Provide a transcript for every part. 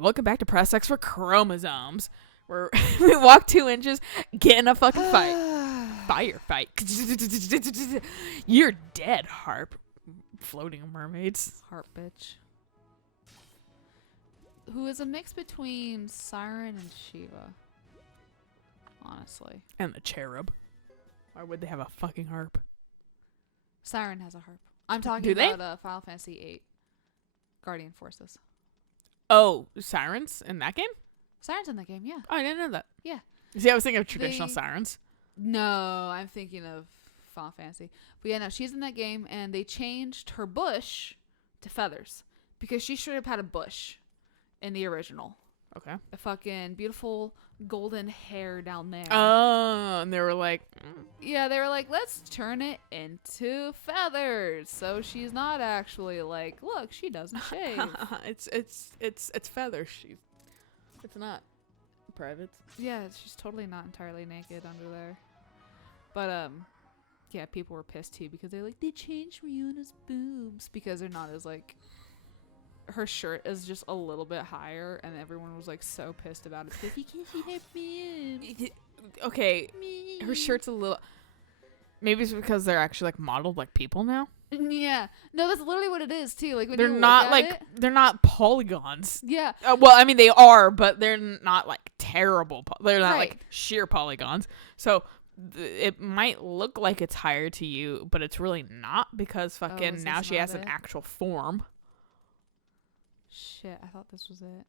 welcome back to Press X for Chromosomes, where we walk 2 inches, get in a fucking fight. Fire fight. You're dead, Harp. Floating mermaids. Harp bitch. Who is a mix between Siren and Shiva. Honestly. And the cherub. Why would they have a fucking harp? Siren has a harp. I'm talking about Final Fantasy VIII. Guardian Forces. Oh, sirens in that game? Siren's in that game, yeah. Oh, I didn't know that. Yeah. See, I was thinking of traditional sirens. No, I'm thinking of Final Fantasy. But yeah, no, she's in that game, and they changed her bush to feathers. Because she straight up had a bush in the original. Okay. A fucking beautiful golden hair down there. Oh, and they were like... Yeah, they were like, let's turn it into feathers. So she's not actually like, look, she doesn't shave. it's feathers. It's not private. Yeah, she's totally not entirely naked under there. But yeah, people were pissed too because they're like, they changed Ryuna's boobs because they're not as like, her shirt is just a little bit higher, and everyone was like so pissed about it because you can't see her boobs. Okay, her shirt's a little. Maybe it's because they're actually like modeled like people now. Yeah, no, that's literally what it is too. Like when they're you not look like at it, they're not polygons. yeah. Well, I mean they are, but they're not like terrible. They're not Right. like sheer polygons. So it might look like it's higher to you, but it's really not because fucking is now this she not has an it? actual form. Shit, I thought this was it.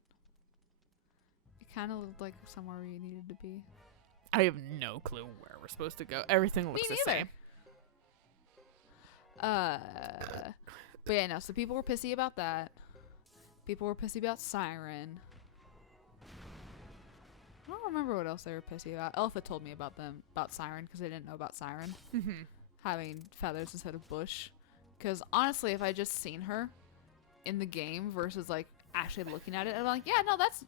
It kind of looked like somewhere where you needed to be. I have no clue where we're supposed to go. Everything looks the same. But yeah, no, so people were pissy about that. People were pissy about Siren. I don't remember what else they were pissy about. Elpha told me about Siren because I didn't know about Siren having feathers instead of bush. Because honestly, if I just seen her in the game versus like actually looking at it, I'm like, yeah, no, that's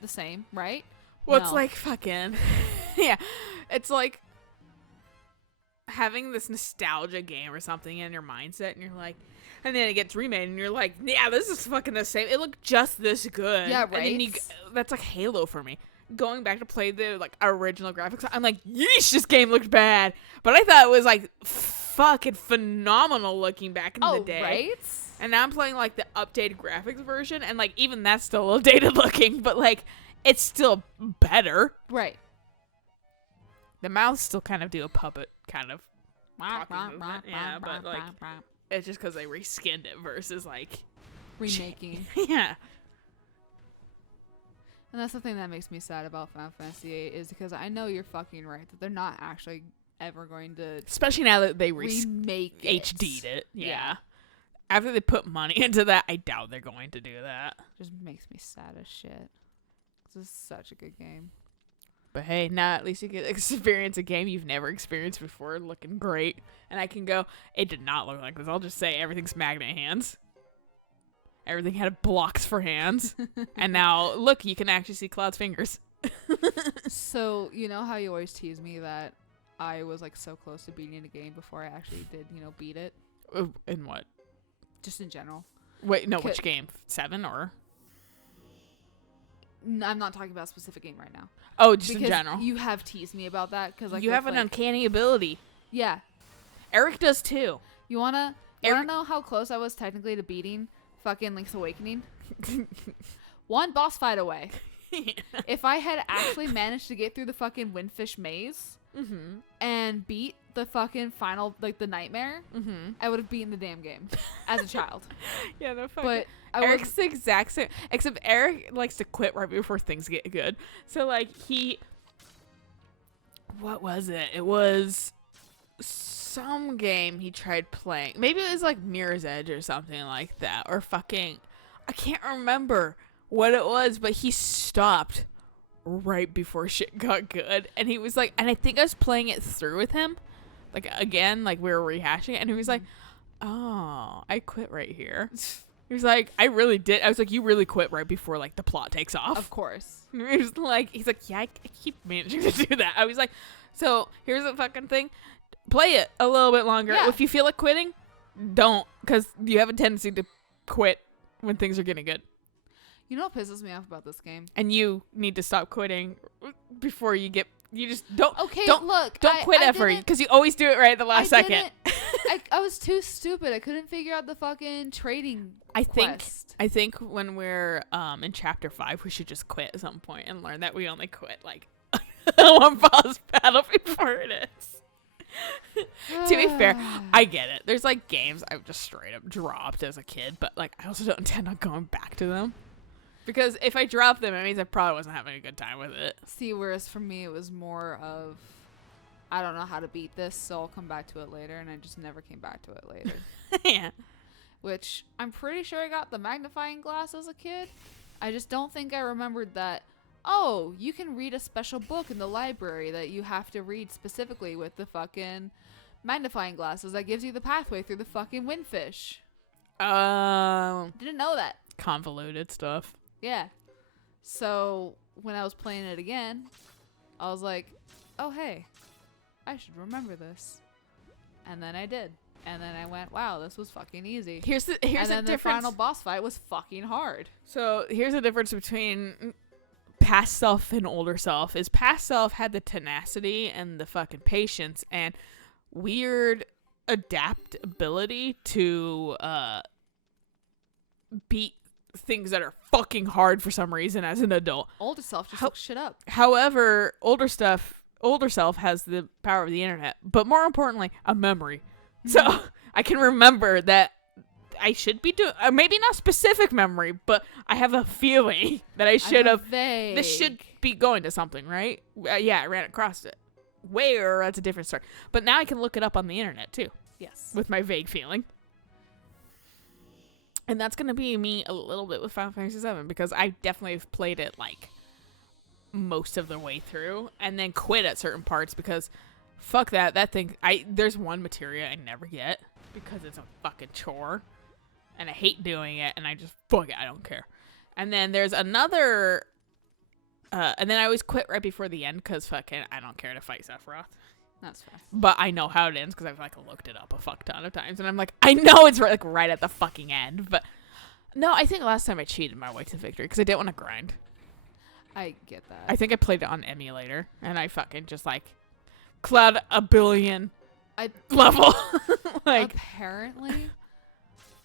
the same, right? Well, No. it's like fucking yeah. It's like having this nostalgia game or something in your mindset, and you're like, and then it gets remade, and you're like, yeah, this is fucking the same. It looked just this good. Yeah, right. And then that's like Halo for me. Going back to play the like original graphics, I'm like, yeesh, this game looked bad, but I thought it was like fucking phenomenal looking back in the day. Right? And now I'm playing like the updated graphics version, and like even that's still a little dated looking, but like it's still better. Right. The mouths still kind of do a puppet kind of talking movement. Yeah, but like it's just because they reskinned it versus like remaking. Yeah. And that's the thing that makes me sad about Final Fantasy VIII is because I know you're fucking right that they're not actually ever going to Especially now that they remake it. HD'd it. Yeah. After they put money into that, I doubt they're going to do that. Just makes me sad as shit. This is such a good game. But hey, now at least you get to experience a game you've never experienced before looking great. And I can go, it did not look like this. I'll just say everything's magnet hands. Everything had blocks for hands. And now, look, you can actually see Cloud's fingers. So, you know how you always tease me that I was like so close to beating a game before I actually did, beat it? In what? Just in general. Wait, no, which game? 7 or? I'm not talking about a specific game right now. Oh, just because in general. You have teased me about that because like you have an uncanny ability. Yeah. Eric does too. You wanna know how close I was technically to beating fucking Link's Awakening? One boss fight away. Yeah. If I had actually managed to get through the fucking Windfish Maze and beat the fucking final, like the nightmare, I would have beaten the damn game as a child. Yeah, no fucking. But Eric's the exact same, except Eric likes to quit right before things get good. So like what was it? It was some game he tried playing. Maybe it was like Mirror's Edge or something like that, or fucking, I can't remember what it was, but he stopped right before shit got good, and he was like, and I think I was playing it through with him, like again, like we were rehashing it, and he was like, oh, I quit right here. He was like, I really did. I was like, you really quit right before like the plot takes off. Of course. And he was like, yeah, I keep managing to do that. I was like, so here's the fucking thing. Play it a little bit longer. Yeah. If you feel like quitting, don't, because you have a tendency to quit when things are getting good. You know what pisses me off about this game? And you need to stop quitting before you get. You just don't. Okay, don't, look. Don't quit ever, because you always do it right at the last second. I was too stupid. I couldn't figure out the fucking trading quest. I think when we're in chapter 5, we should just quit at some point and learn that we only quit like one boss battle before it is. To be fair, I get it. There's like games I've just straight up dropped as a kid, but like I also don't intend on going back to them. Because if I drop them, it means I probably wasn't having a good time with it. See, whereas for me, it was more of, I don't know how to beat this, so I'll come back to it later, and I just never came back to it later. Yeah. Which, I'm pretty sure I got the magnifying glass as a kid. I just don't think I remembered that, oh, you can read a special book in the library that you have to read specifically with the fucking magnifying glasses that gives you the pathway through the fucking windfish. Didn't know that. Convoluted stuff. Yeah. So when I was playing it again, I was like, oh, hey, I should remember this. And then I did. And then I went, wow, this was fucking easy. Here's the difference. The final boss fight was fucking hard. So here's the difference between past self and older self. Is past self had the tenacity and the fucking patience and weird adaptability to beat things that are fucking hard for some reason as an adult. Older self just looks shit up. However, older self has the power of the internet, but more importantly, a memory. So I can remember that I should be doing, maybe not specific memory, but I have a feeling that I should have. This should be going to something, right? Yeah, I ran across it. Where? That's a different story. But now I can look it up on the internet too. Yes. With my vague feeling. And that's going to be me a little bit with Final Fantasy VII because I definitely have played it like most of the way through and then quit at certain parts because fuck that thing. There's one materia I never get because it's a fucking chore and I hate doing it and I just fuck it, I don't care. And then there's another and then I always quit right before the end because fucking I don't care to fight Sephiroth. That's fair. But I know how it ends because I've like looked it up a fuck ton of times, and I'm like, I know it's right at the fucking end. But no, I think last time I cheated my way to victory because I didn't want to grind. I get that. I think I played it on emulator, and I fucking just like cloud a billion level. Like apparently,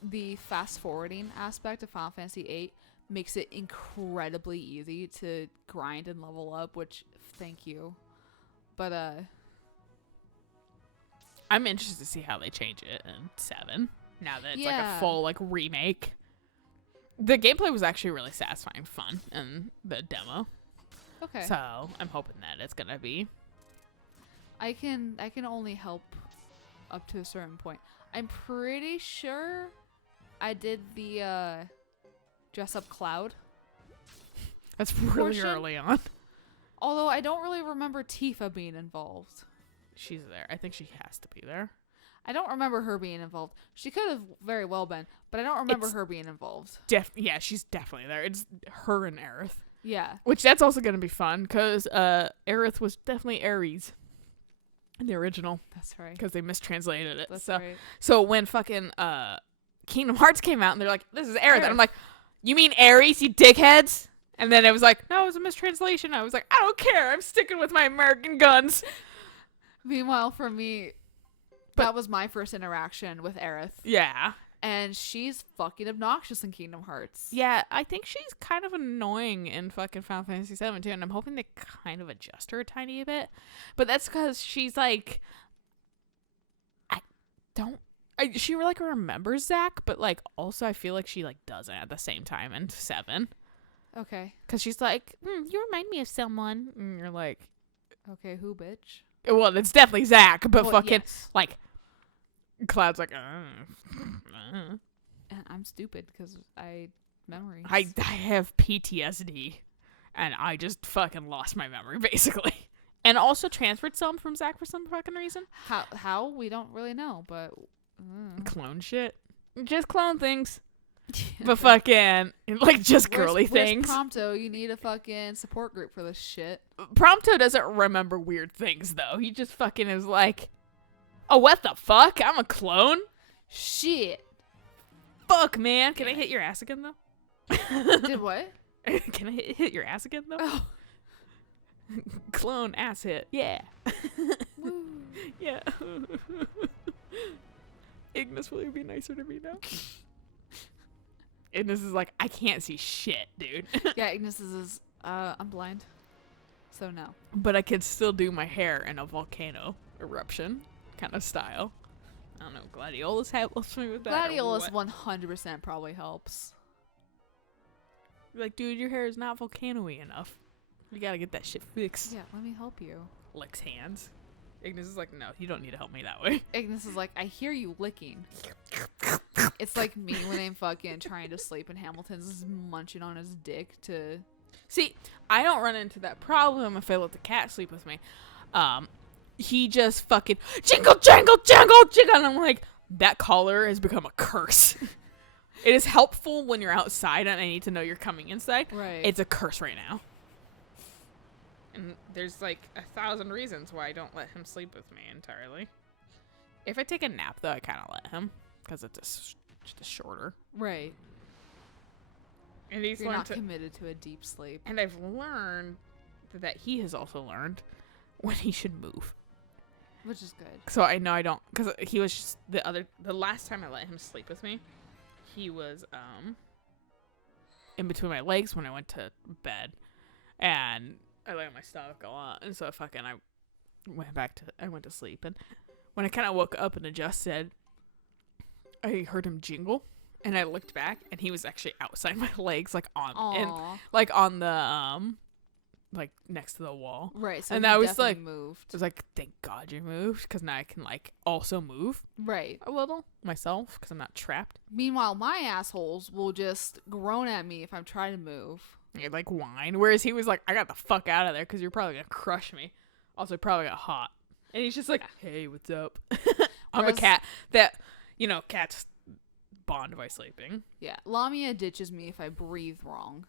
the fast forwarding aspect of Final Fantasy VIII makes it incredibly easy to grind and level up. Which, thank you. But I'm interested to see how they change it in 7. Now that it's like a full like remake. The gameplay was actually really satisfying, fun in the demo. Okay. So I'm hoping that it's gonna be. I can only help up to a certain point. I'm pretty sure I did the dress up Cloud. That's really early on. Although I don't really remember Tifa being involved. She's there. I think she has to be there. I don't remember her being involved. She could have very well been, but I don't remember her being involved. Yeah, she's definitely there. It's her and Aerith. Yeah. Which that's also going to be fun because Aerith was definitely Ares in the original. That's right. Because they mistranslated it. That's right. So when fucking Kingdom Hearts came out and they're like, this is Aerith. And I'm like, you mean Ares, you dickheads? And then it was like, no, it was a mistranslation. I was like, I don't care. I'm sticking with my American guns. Meanwhile, for me, that was my first interaction with Aerith. Yeah. And she's fucking obnoxious in Kingdom Hearts. Yeah, I think she's kind of annoying in fucking Final Fantasy VII too, and I'm hoping they kind of adjust her a tiny bit. But that's because she's like, she like remembers Zack, but like also I feel like she like doesn't at the same time in 7. Okay. Because she's like, you remind me of someone. And you're like, okay, who, bitch? Well, it's definitely Zack, but fucking, yes. like, Cloud's like, And I'm stupid because memories. I have PTSD, and I just fucking lost my memory, basically. And also transferred some from Zack for some fucking reason. How? We don't really know, but... Clone shit. Just clone things. But fucking, like, just girly things. Where's Prompto? You need a fucking support group for this shit. Prompto doesn't remember weird things, though. He just fucking is like, oh, what the fuck? I'm a clone? Shit. Fuck, man. Can I hit your ass again, though? Did what? Can I hit your ass again though? Oh. Clone ass hit. Yeah. Woo. Yeah. Ignis, will you be nicer to me now? Ignis is like, I can't see shit, dude. Yeah, Ignis is, I'm blind. So no. But I could still do my hair in a volcano eruption kind of style. I don't know. Gladiolus helps me with that. Gladiolus 100% probably helps. Like, dude, your hair is not volcano-y enough. You gotta get that shit fixed. Yeah, let me help you. Licks hands. Ignis is like, no, you don't need to help me that way. Ignis is like, I hear you licking. It's like me when I'm fucking trying to sleep and Hamilton's just munching on his dick to... See, I don't run into that problem if I let the cat sleep with me. He just fucking jingle, jangle, jangle, jingle. And I'm like, that collar has become a curse. It is helpful when you're outside and I need to know you're coming inside. Right. It's a curse right now. And there's like 1,000 reasons why I don't let him sleep with me entirely. If I take a nap, though, I kind of let him. Because it's just shorter. Right. And he's You're learned not to... committed to a deep sleep. And I've learned that he has also learned when he should move. Which is good. So I know I don't... Because he was just... The last time I let him sleep with me, he was in between my legs when I went to bed. And... I lay on my stomach a lot, and so I went to sleep, and when I kind of woke up and adjusted, I heard him jingle, and I looked back, and he was actually outside my legs, like on the like next to the wall. Right. So and he I was definitely like, moved. I was like, thank God you moved, because now I can like also move Right. a little myself, because I'm not trapped. Meanwhile, my assholes will just groan at me if I'm trying to move. You like whine, whereas he was like, I got the fuck out of there because you're probably gonna crush me. Also, probably got hot, and he's just like, hey, what's up? I'm a cat that, cats bond by sleeping. Yeah, Lamia ditches me if I breathe wrong.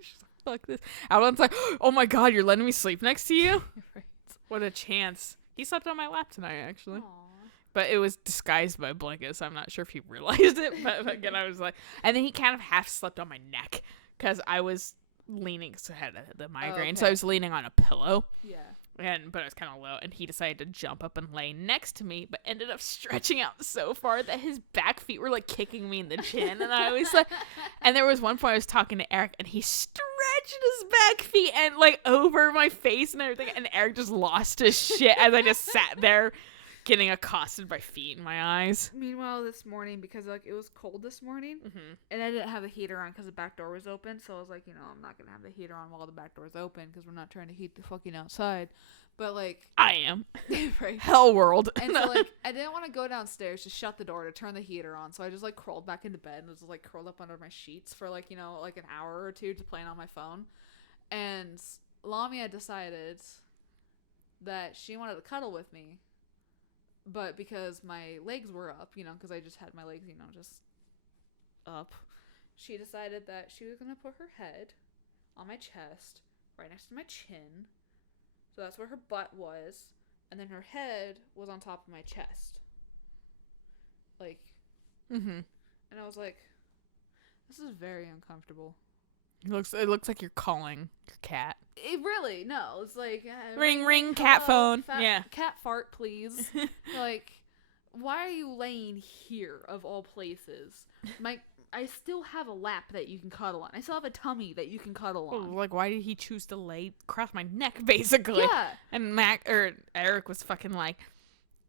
She's like, fuck this. Avalon's like, oh my God, you're letting me sleep next to you? Right. What a chance. He slept on my lap tonight, actually. Aww. But it was disguised by a blanket, so I'm not sure if he realized it. But again, I was like, and then he kind of half slept on my neck. Because I was leaning, because I had the migraine, so I was leaning on a pillow. Yeah. But I was kind of low, and he decided to jump up and lay next to me, but ended up stretching out so far that his back feet were, like, kicking me in the chin, and I was like, and there was one point I was talking to Eric, and he stretched his back feet and, like, over my face and everything, and Eric just lost his shit as I just sat there getting accosted by feet in my eyes. Meanwhile, this morning, because like it was cold this morning, and I didn't have the heater on because the back door was open, so I was like, I'm not gonna have the heater on while the back door's open because we're not trying to heat the fucking outside. But like, I am. Right. Hell world. And so like, I didn't want to go downstairs to shut the door to turn the heater on, so I just like crawled back into bed and was like curled up under my sheets for like like an hour or two to playing on my phone. And Lamia decided that she wanted to cuddle with me. But because my legs were up, because I just had my legs, just up, she decided that she was going to put her head on my chest, right next to my chin. So that's where her butt was. And then her head was on top of my chest. Like, and I was like, this is very uncomfortable. It looks like you're calling your cat. It really, no. It's like... ring, cat phone. Yeah. Cat fart, please. Like, why are you laying here, of all places? I still have a lap that you can cuddle on. I still have a tummy that you can cuddle on. Like, why did he choose to lay across my neck, basically? Yeah. And Eric was fucking like...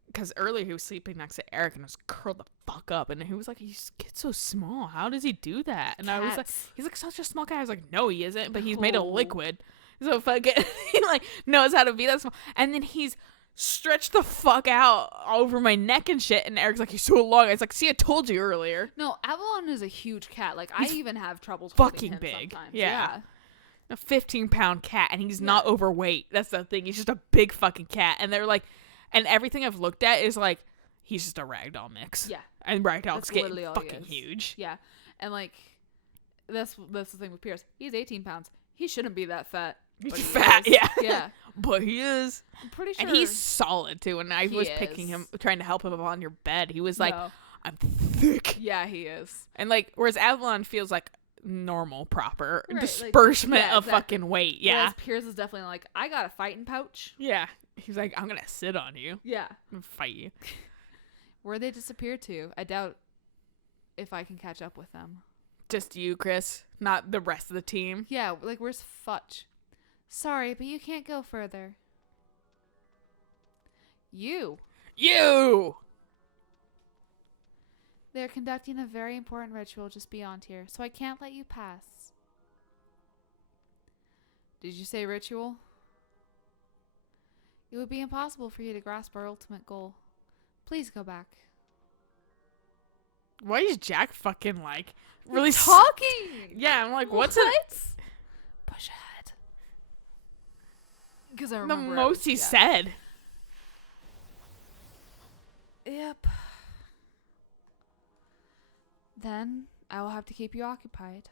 Because earlier he was sleeping next to Eric and was curled the fuck up. And he was like, he's so small. How does he do that? And I was like, he's like such a small guy. I was like, no, he isn't. But he's made of liquid. So fucking, he like knows how to be that small. And then he's stretched the fuck out over my neck and shit. And Eric's like, he's so long. It's like, see, I told you earlier. No, Avalon is a huge cat. Like, He's I even have trouble fucking him big. Sometimes. Yeah. A 15-pound cat. And he's not overweight. That's the thing. He's just a big fucking cat. And they're like, and everything I've looked at is like, he's just a ragdoll mix. Yeah. And ragdolls get literally all fucking huge. Yeah. And like, that's the thing with Pierce. He's 18 pounds. He shouldn't be that fat. He's But he fat, is. yeah. Yeah. But he is. I'm pretty sure. And he's solid, too. And I was picking him, trying to help him up on your bed. He was like, I'm thick. Yeah, he is. And like, whereas Avalon feels like normal, proper Right, like, disbursement yeah, of exactly. fucking weight. Yeah. Whereas Piers is definitely like, I got a fighting pouch. Yeah. He's like, I'm going to sit on you Yeah. and fight you. Where they disappear to? I doubt if I can catch up with them. Just you, Chris, not the rest of the team. Yeah, like, where's Futch? Sorry, but you can't go further. You. They're conducting a very important ritual just beyond here, so I can't let you pass. Did you say ritual? It would be impossible for you to grasp our ultimate goal. Please go back. Why is Jack fucking like really talking? Yeah, I'm like, what's it? Push ahead. Because I The remember most he said. Yep. Then I will have to keep you occupied.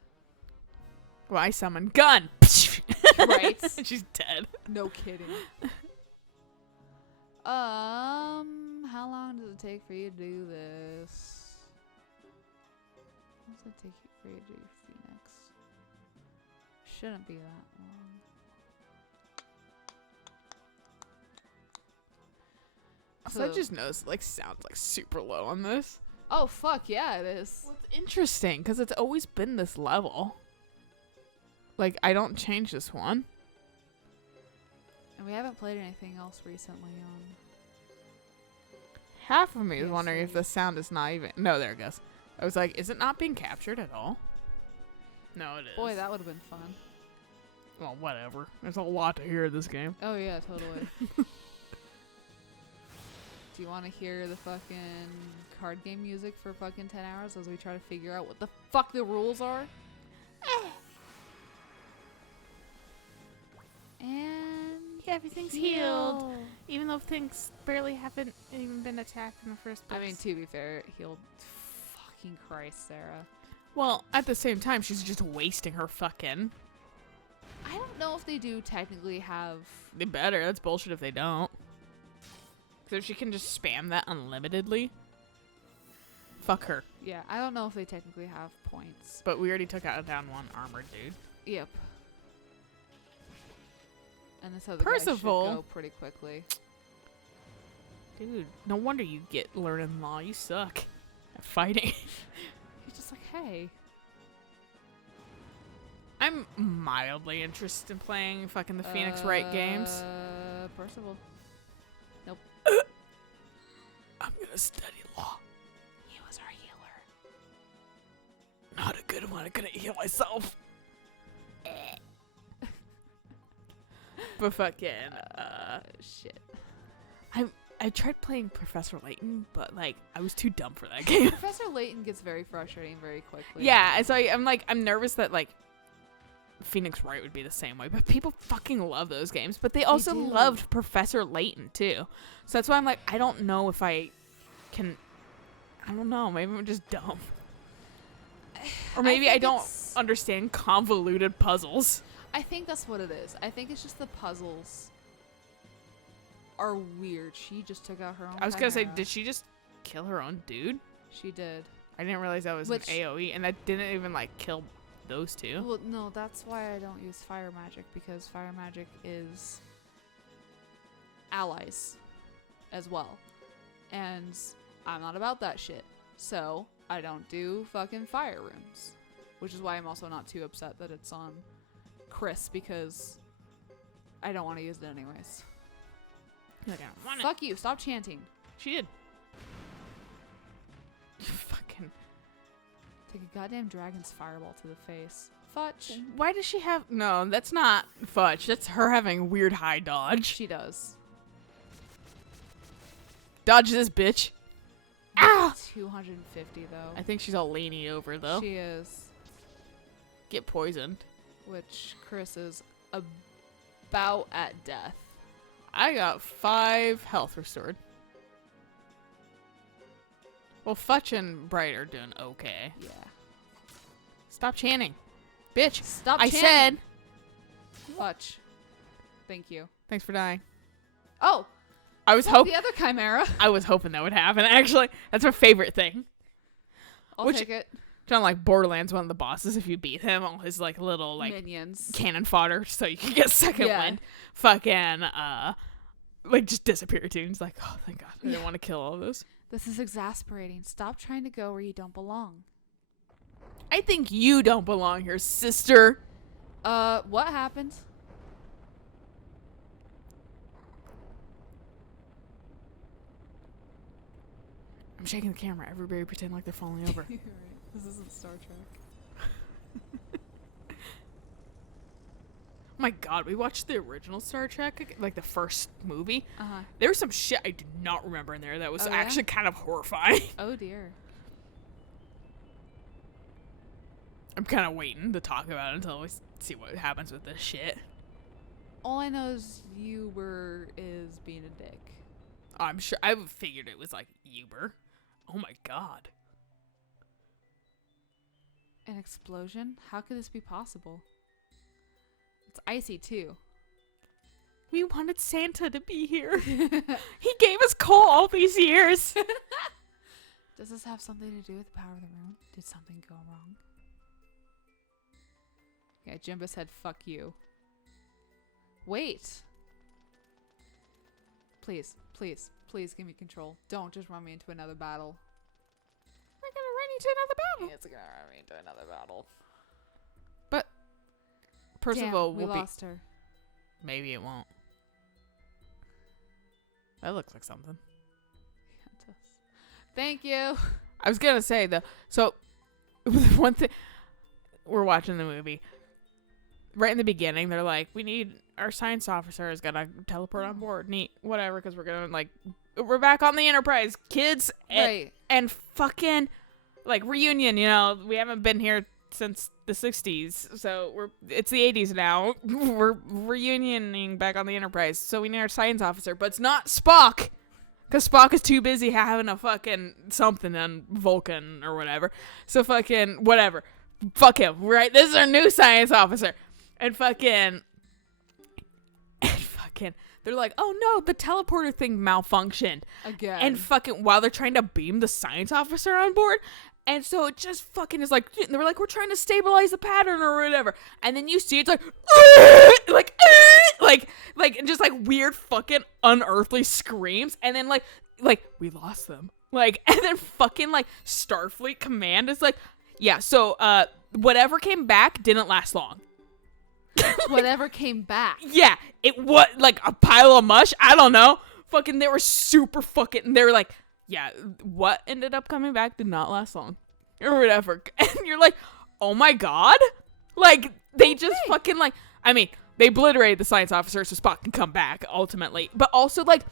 Well, I summon gun. Right. She's dead. No kidding. How long does it take for you to do this? What does it take for you to do Phoenix? Shouldn't be that long. So I just noticed, like, sounds like super low on this. Oh fuck yeah, it is. Well, it's interesting because it's always been this level. Like, I don't change this one. And we haven't played anything else recently on. Half of me is PS3. wondering if the sound is not even. No, there it goes. I was like, is it not being captured at all? No, it is. Boy, that would have been fun. Well, whatever. There's a lot to hear in this game. Oh yeah, totally. Do you want to hear the fucking card game music for fucking 10 hours as we try to figure out what the fuck the rules are? And Yeah, everything's healed. Even though things barely haven't even been attacked in the first place. I mean, to be fair, it healed. Fucking Christ, Sarah. well, at the same time, she's just wasting her fucking. I don't know if they do technically have. They better. That's bullshit if they don't. So she can just spam that unlimitedly. Fuck her. Yeah, I don't know if they technically have points. But we already took out down one armored dude. Yep. And this other guy should Percival. go pretty quickly. Dude, no wonder you get learning law. You suck at fighting. He's just like, hey. I'm mildly interested in playing fucking the Phoenix Wright games. Percival. I'm gonna study law. He was our healer. Not a good one. I'm gonna heal myself. But fucking, Shit. I tried playing Professor Layton, but like I was too dumb for that game. Professor Layton gets very frustrating very quickly. Yeah, so I'm nervous that like Phoenix Wright would be the same way, but people fucking love those games. But they also do. loved Professor Layton too, so that's why I'm like, I don't know if I can. I don't know. Maybe I'm just dumb, or maybe I think don't it's- understand convoluted puzzles. I think that's what it is. I think it's just the puzzles are weird. She just took out her own. I was gonna say, chimera. did she just kill her own dude? She did. I didn't realize that was Which- an AOE, and that didn't even like kill those two. Well, no, that's why I don't use fire magic, because fire magic is allies as well. And I'm not about that shit. So I don't do fucking fire runes. Which is why I'm also not too upset that it's on Chris, because I don't want to use it anyways. Like, I don't want it. Fuck you, stop chanting. She did. Fucking. Take a goddamn dragon's fireball to the face. Futch. Why does she have? No, that's not Fudge. That's her having weird high dodge. She does. Dodge this bitch. Ow! 250 though. I think she's all leany over though. She is. Get poisoned. Which Chris is about at death. I got 5 health restored. Well, Futch and Bright are doing okay. Yeah. Stop chanting. Bitch. Stop I chanting. said. Futch. Thank you. Thanks for dying. Oh! I was Fuck hoping. the other chimera. I was hoping that would happen. Actually, that's my favorite thing. I'll Which- take it. John, like, Borderlands, one of the bosses, if you beat him, all his, like, little, like, Minions. cannon fodder so you can get second Yeah. wind. Fucking, like, just disappear too. And he's like, oh, thank God. I didn't want to kill all of those. This is exasperating. Stop trying to go where you don't belong. I think you don't belong here, sister. What happened? I'm shaking the camera. Everybody pretend like they're falling over. You're right. This isn't Star Trek. Oh my God, we watched the original Star Trek, like the first movie. There was some shit I do not remember in there that was actually kind of horrifying. Oh dear. I'm kind of waiting to talk about it until we see what happens with this shit. All I know is is being a dick. I'm sure. I figured it was like Uber. Oh my God. An explosion? How could this be possible? It's icy too. We wanted Santa to be here. He gave us coal all these years. Does this have something to do with the power of the room? Did something go wrong? Yeah, Jimba said, fuck you. Wait. Please, please, please give me control. Don't just run me into another battle. We're gonna run into another battle. It's gonna run me into another battle. But Percival Damn, we will lost her. Maybe it won't. That looks like something. Yeah, it does. Thank you. I was gonna say though. So one thing, we're watching the movie. Right in the beginning, they're like, "We need our science officer is gonna teleport on board." Neat, whatever, because we're gonna we're back on the Enterprise, kids, and fucking like reunion. You know, we haven't been here since the 60s, so it's the 80s now. We're reunioning back on the Enterprise, so we need our science officer, but it's not Spock, because Spock is too busy having a fucking something on Vulcan or whatever. So fucking whatever, fuck him, right? This is our new science officer. And fucking, they're like, oh no, the teleporter thing malfunctioned. Again. And fucking, while they're trying to beam the science officer on board. And so it just fucking is like, they were like, we're trying to stabilize the pattern or whatever. And then you see it's like, like, just like weird fucking unearthly screams. And then like, we lost them. Like, and then fucking like Starfleet Command is like, yeah, so, whatever came back didn't last long. Whatever came back. Yeah, it was like a pile of mush. I don't know. Fucking, they were super fucking. They were like, yeah, what ended up coming back did not last long, or whatever. And you're like, oh my God, like they just fucking like. I mean, they obliterated the science officer so Spock can come back ultimately, but also like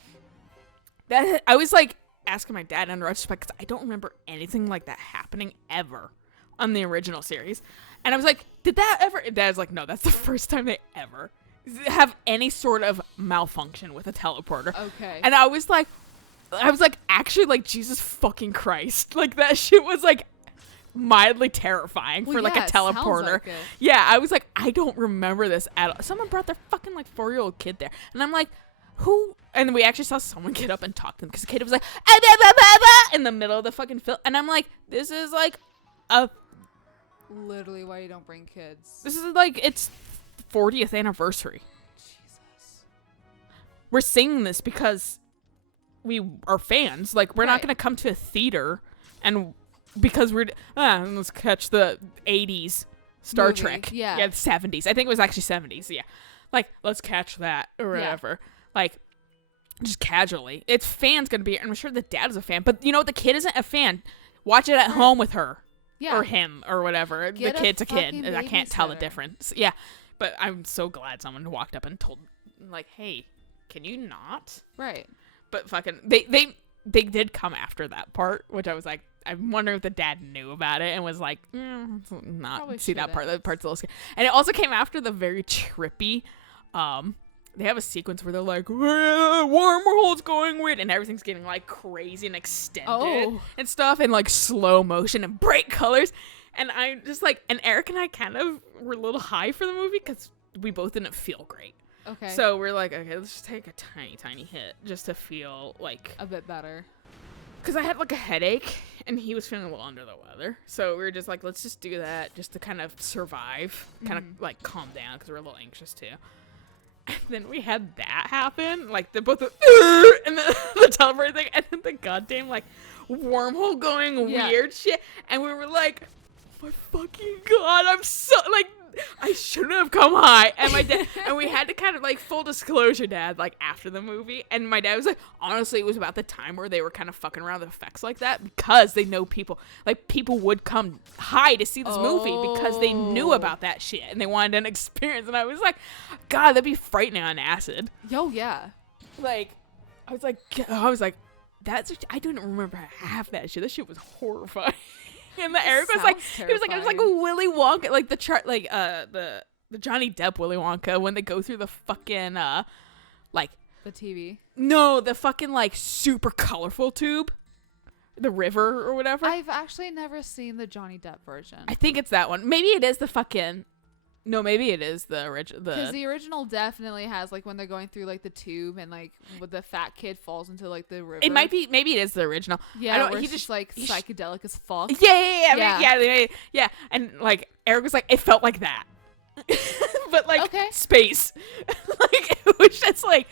that. I was like asking my dad in retrospect because I don't remember anything like that happening ever on the original series. And I was like, did that ever? Dad's like, no, that's the first time they ever have any sort of malfunction with a teleporter. Okay. And I was like, actually, like, Jesus fucking Christ. Like, that shit was, like, mildly terrifying for, like, a teleporter. Like it. Yeah, I was like, I don't remember this at all. Someone brought their fucking, like, 4-year-old kid there. And I'm like, who? And we actually saw someone get up and talk to them because the kid was like, ah, blah, blah, blah, blah, in the middle of the fucking film. And I'm like, this is, like, literally why you don't bring kids. This is like its 40th anniversary. Jesus. We're singing this because we are fans. Like, we're not going to come to a theater and because let's catch the 80s Star Movie. Trek. Yeah. Yeah, the 70s. I think it was actually 70s. Yeah. Like, let's catch that or whatever. Like, just casually. It's fans going to be, and I'm sure the dad is a fan, but you know, the kid isn't a fan. Watch it at home with her. Yeah. Or him, or whatever. Get the kid's a kid. fucking I can't tell the babysitter. difference. Yeah. But I'm so glad someone walked up and told, like, hey, can you not? Right. But fucking, they did come after that part, which I was like, I'm wondering if the dad knew about it and was like, not Probably see that part. shouldn't. That part's a little scary. And it also came after the very trippy, they have a sequence where they're like, wormhole's going weird, and everything's getting like crazy and extended and stuff, and like slow motion and bright colors. And I'm just like, and Eric and I kind of were a little high for the movie because we both didn't feel great. Okay. So we're like, okay, let's just take a tiny hit just to feel like a bit better. because I had like a headache and he was feeling a little under the weather. So we were just like, let's just do that just to kind of survive, kind of like calm down because we're a little anxious too. And then we had that happen, like the both the and the teleporter thing, and then the goddamn like wormhole going weird shit, and we were like, oh my fucking god, I'm so like, I shouldn't have come high. And my dad, and we had to kind of like, full disclosure, Dad, like after the movie, and my dad was like, honestly, it was about the time where they were kind of fucking around with effects like that because they know people would come high to see this movie because they knew about that shit and they wanted an experience. And I was like, God, that'd be frightening on acid. Yo, yeah. Like, I was like, that's, I don't remember half that shit. That shit was horrifying. And the Eric was like, he was like, it was like a Willy Wonka, like the chart, like the Johnny Depp Willy Wonka when they go through the fucking like the TV. No, the fucking like super colorful tube, the river or whatever. I've actually never seen the Johnny Depp version. I think it's that one. Maybe it is the fucking. No, maybe it is the original. Because the original definitely has like when they're going through like the tube and like the fat kid falls into like the river. It might be. Maybe it is the original. Yeah, I don't, where he it's just like psychedelic as fuck. Yeah. And like Eric was like, it felt like that, but like space. Like it was just like,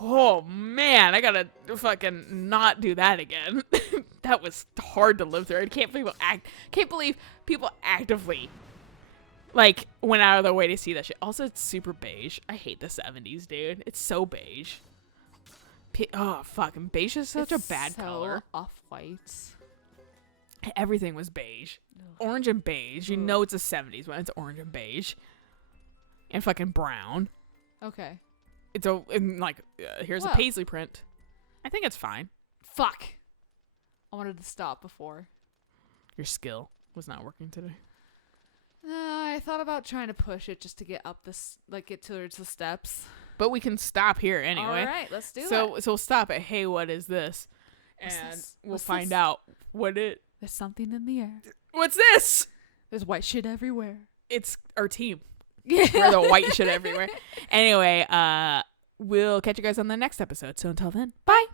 oh man, I gotta fucking not do that again. That was hard to live through. I can't believe people actively like went out of their way to see that shit. Also, it's super beige. I hate the 70s, dude. It's so beige. Oh, fucking beige is such a bad color. Off-white. Everything was beige. Ugh. Orange and beige. You know it's the 70s when it's orange and beige. And fucking brown. Okay. It's here's a paisley print. I think it's fine. Fuck. I wanted to stop before. Your skill was not working today. I thought about trying to push it just to get up this, like get towards the steps. But we can stop here anyway. All right, let's do that. So we'll stop at, hey, what is this? And we'll find out what it. There's something in the air. What's this? There's white shit everywhere. It's our team. We're the white shit everywhere. Anyway, we'll catch you guys on the next episode. So until then, bye.